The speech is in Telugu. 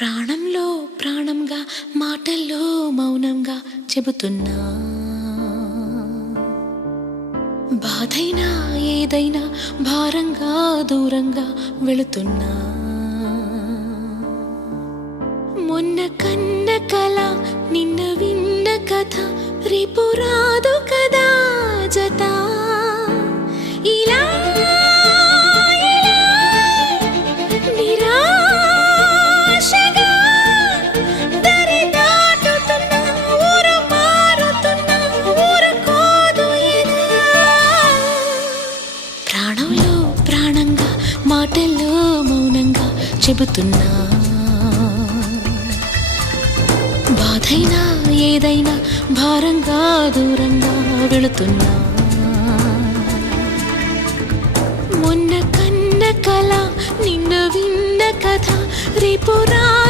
ప్రాణంలో ప్రాణంగా మాటల్లో మౌనంగా చెబుతున్నా, బాధైనా ఏదైనా భారంగా దూరంగా వెళుతున్నా. మొన్న కన్న కల నిన్న విన్న కథ రేపు రాదు కదా జత. ఇలా నిరాశగా దరి దాటుతున్నా, ఊరు మారుతున్నా, ఊరుకోదు ఎదా. ప్రాణంలో ప్రాణంగా మాటల్లో మౌనంగా చెబుతున్నా, బాధైనా ఏదైనా భారంగా దూరంగా వెళుతున్నా. మొన్న కన్న కల నిన్న విన్న కథ రేపు రా